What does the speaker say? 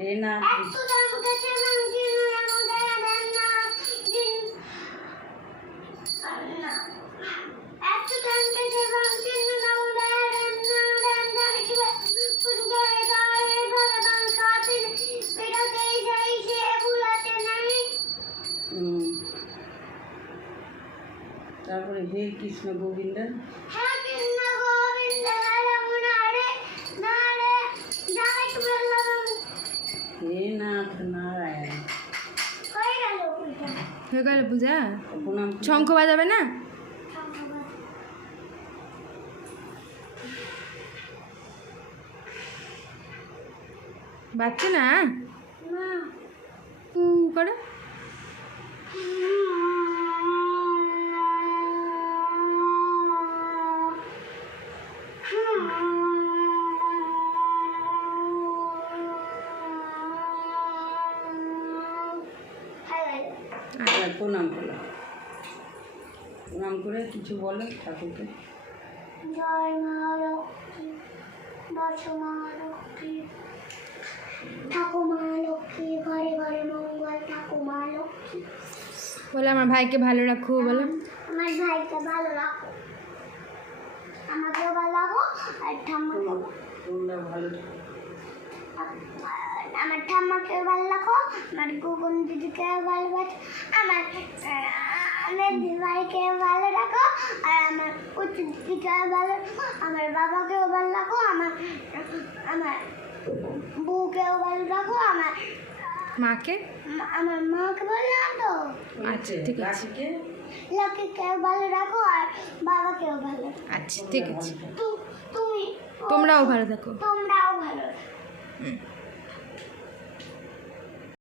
এ না একশো গ্রাম কাছে ভাঙছি নুনের মধ্যে দেন না দিন না একশো গ্রাম কাছে ভাঙছি নুনের মধ্যে দেন না দেন না কিবা ফুটে গায়ে ভগবান কাছে পেটাতে যাই সে ভুলাতে নাই হুম। তারপরে হে কৃষ্ণ গোবিন্দ হ্যাঁ হয়ে গেল পূজা? শঙ্খ বাজাবে না? বাচ্চা না? উ করো। হ্যাঁ, প্রণাম করো প্রণাম করে কিছু বলো ঠাকুরকে। জয় মা লক্ষ্মী বস মা লক্ষ্মী ঘরে ঘরে মঙ্গল লক্ষ্মী। বলে আমার ভাইকে ভালো রাখো বলো। আমার ভাইকে ভালো রাখো। আমাকেও ভালো রাখো আর ঠাম্মাকেও তোমরা ভালো আমার ঠাম্মাকেও ভালো রাখো আমার গুগুন দিদিকেও ভালোবাসো আমার আমার ভাইকেও ভালো রাখো আর আমার উচ্চ দিদিকেও ভালো রাখো আমার বাবাকেও ভালো রাখো আমার আমার বউকেও ভালো রাখো আমার মাকে? আমার মাকে ভালো রাখো আচ্ছা ঠিক আছে। লক্ষ্মীকেও ভালো রাখো আর বাবাকেও ভালো আচ্ছা ঠিক আছে। তুমি তোমরাও ভালো থাকো। তোমরাও ভালো রাখো। হুম।